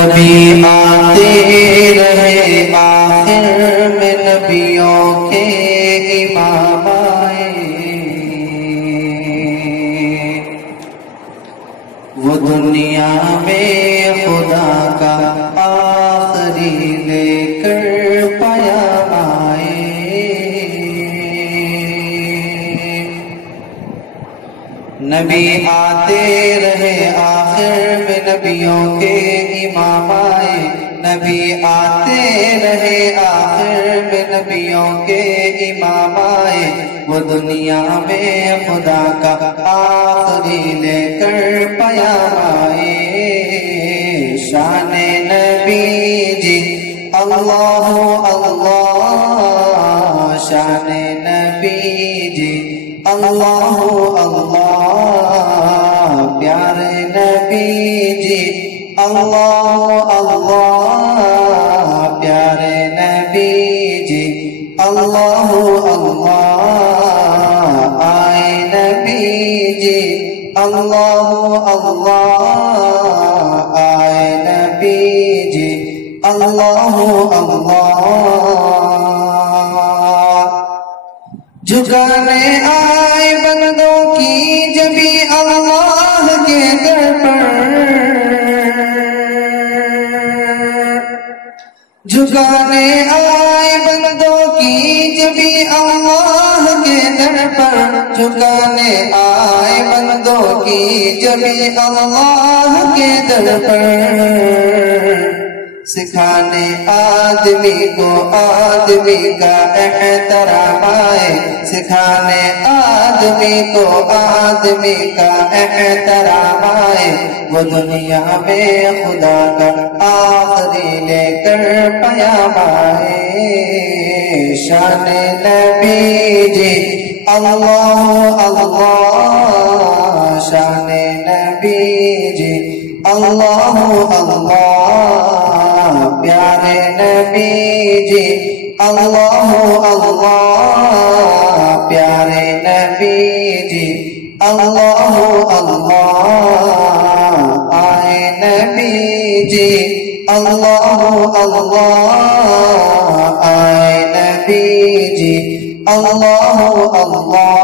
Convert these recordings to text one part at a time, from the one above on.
نبی آتے رہے آخر میں نبیوں کے امام آئے، وہ دنیا میں خدا کا آخری لے کر پیام آئے۔ نبی آتے رہے آخر میں نبیوں کے امام آئے، نبی آتے رہے آخر میں نبیوں کے امام آئے، وہ دنیا میں خدا کا آخری لے کر پیام آئے۔ شان نبی جی اللہ اللہ، شان نبی جی اللہ اللہ، پیارے نبی جی اللہ اللہ، پیارے نبی جی اللہ اللہ، آئے نبی جی اللہ اللہ، آئے نبی جی اللہ اللہ۔ جھکانے آئے بندوں کی جبھی اللہ کے در پر، جھکانے آئے بندوں کی جبھی اللہ کے در پر، جھکانے آئے بندوں کی جبھی اللہ کے در پر، سکھانے آدمی کو آدمی کا احترام آئے، سکھانے آدمی کو آدمی کا احترام آئے، وہ دنیا میں خدا کا آخری لے کر پیام آئے۔ شان نبی جی اللہ اللہ، شان نبی جی اللہ اللہ، پیارے نبی جی اللہ اللہ، پیارے نبی جی اللہ اللہ، آئے نبی جی اللہ اللہ، آئے نبی جی اللہ اللہ۔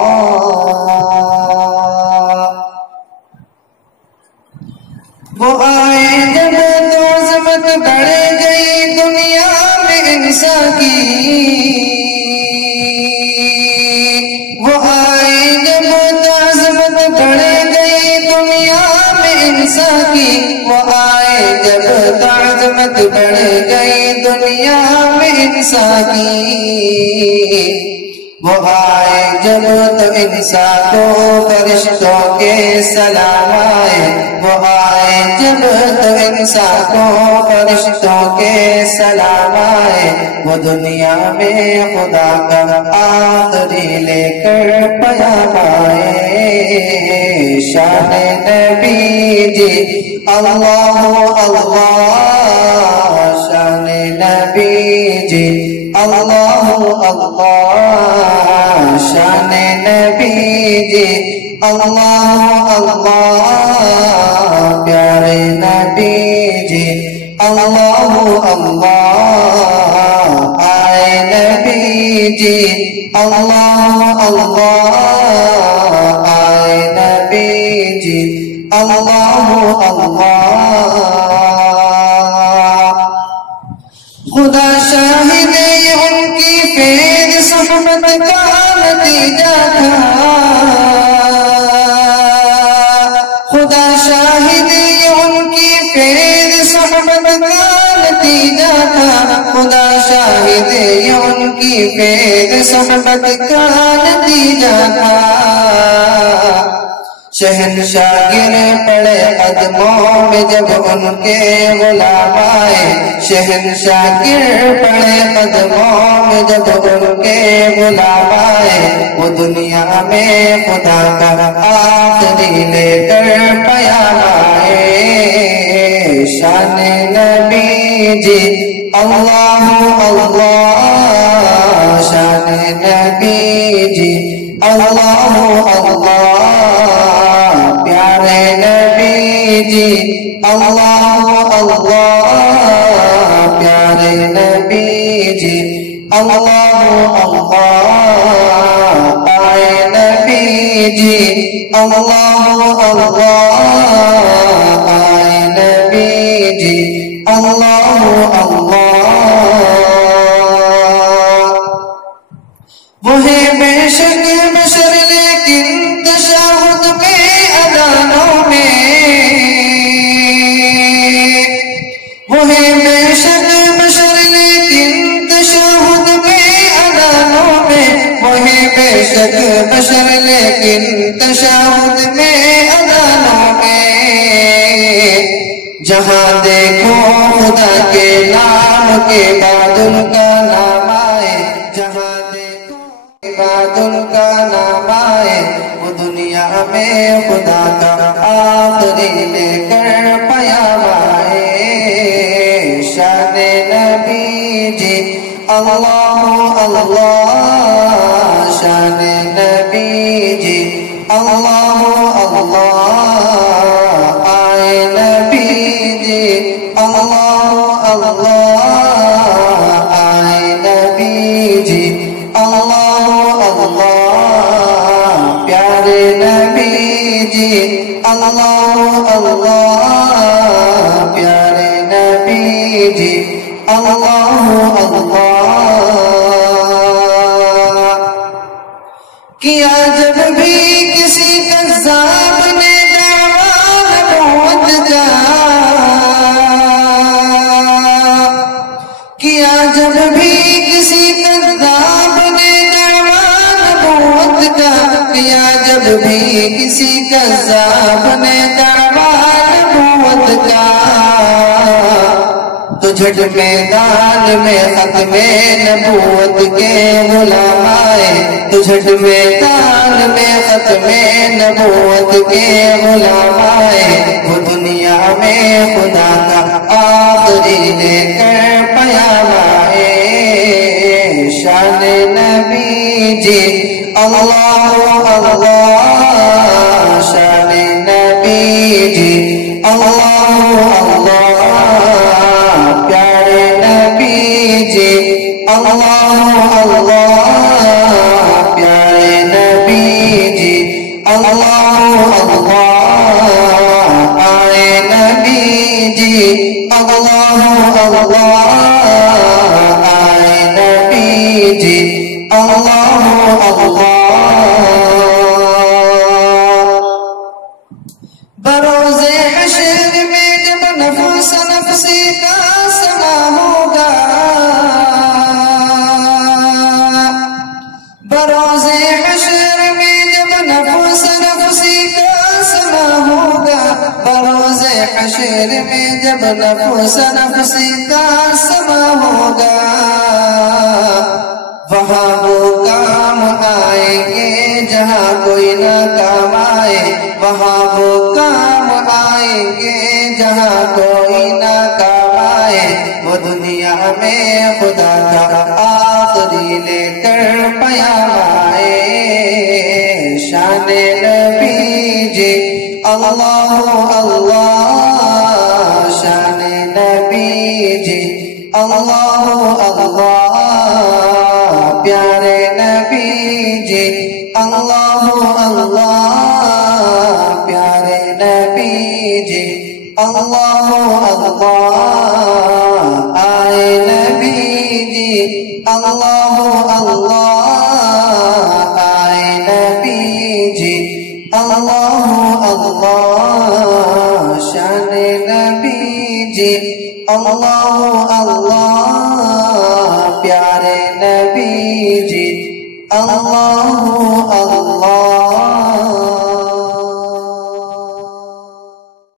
وہ آئے جب تو عظمت بڑھ گئی دنیا میں انسان کی، وہ آئے جب تو عظمت بڑھ گئی دنیا میں انسان کی، وہ آئے جب تو عظمت بڑھ گئی دنیا میں انسان کی، وہ آئے جب تو انسان کو فرشتوں کے سلام آئے، وہ آئے جب تو انسان کو فرشتوں کے سلام آئے، وہ دنیا میں خدا کا آخری لے کر پیام آئے۔ شان نبی جی اللہ اللہ، شان نبی جی اللہ اللہ، شان نبی جی اللہ اللہ، پیارے نبی جی اللہ اللہ، آئے نبی جی اللہ اللہ، آئے نبی جی اللہ اللہ۔ خدا شاہد یہ ان کی فیض صحبت کا نتیجہ تھا، خدا شاہد یہ ان کی فیض صحبت کا نتیجہ تھا، خدا شاہد یہ ان کی فیض صحبت کا نتیجہ تھا۔ شہنشاہ گر پڑے قدموں میں جب ان کے غلام آئے، شہنشاہ گر پڑے قدموں میں جب ان کے غلام آئے، وہ دنیا میں خدا کا آخری لے کر پیام آئے۔ شان نبی جی اللہ اللہ، شان نبی جی اللہ اللہ، پیارے نبی جی اللہ اللہ پیارے نبی جی اللہ اللہ آئے نبی جی اللہ اللہ آئے نبی جی اللہ اللہ وہ ہے بے شک بشر لیکن تشہد میں اذانوں میں وہ ہے بے شک بشر لیکن تشہد میں اذانوں میں وہ ہے بے شک بشر لیکن تشہد میں اذانوں میں جہاں دیکھو خدا کے نام کے بعد ان کا نام آئے جہاں بعد ان کا نام آئے وہ دنیا میں خدا کا آخری لے کر پیام آئے شان نبی جی اللہ اللہ شان نبی جی اللہ اللہ آئے نبی جی اللہ اللہ آئے نبی جی اللہ اللہ پیارے نبی جی اللہ اللہ پیارے نبی جی اللہ اللہ کیا جب بھی کسی کذاب نے دعویٰ نبوت کا کیا جب بھی کسی کذاب نے کیا جب بھی کسی کذاب نے دعویٰ نبوت کا تو جھٹ میدان میں ختم نبوت کے غلام آئے تو جھٹ میدان میں ختم نبوت کے غلام آئے وہ دنیا میں خدا کا آخری لے کر پیام آئے شان نبی جی اللہ اللہ شان نبی جی اللہ اللہ پیارے نبی جی اللہ اللہ پیارے نبی جی اللہ اللہ آئے نبی جی اللہ اللہ آئے نبی جی اللہ اللہ بروز حشر میں جب نفس نفسی کا سما ہوگا بروز حشر میں جب نفس نفسی کا سما ہوگا بروز حشر میں جب نفس نفسی کا سما ہوگا وہاں وہ کام آئیں گے جہاں کوئی نہ کام آئے وہاں وہ کام آئیں گے جہاں کوئی نہ کام آئے وہ دنیا میں خدا کا آخری لے کر پیام آئے شان نبی جی اللہ اللہ شان نبی جی اللہ اللہ پیارے نبی جی اللہ اللہ پیارے نبی جی اللہ اللہ آئے نبی جی اللہ اللہ آئے نبی جی اللہ اللہ شان نبی جی اللہ اللہ پیارے نبی جی اللہ اللہ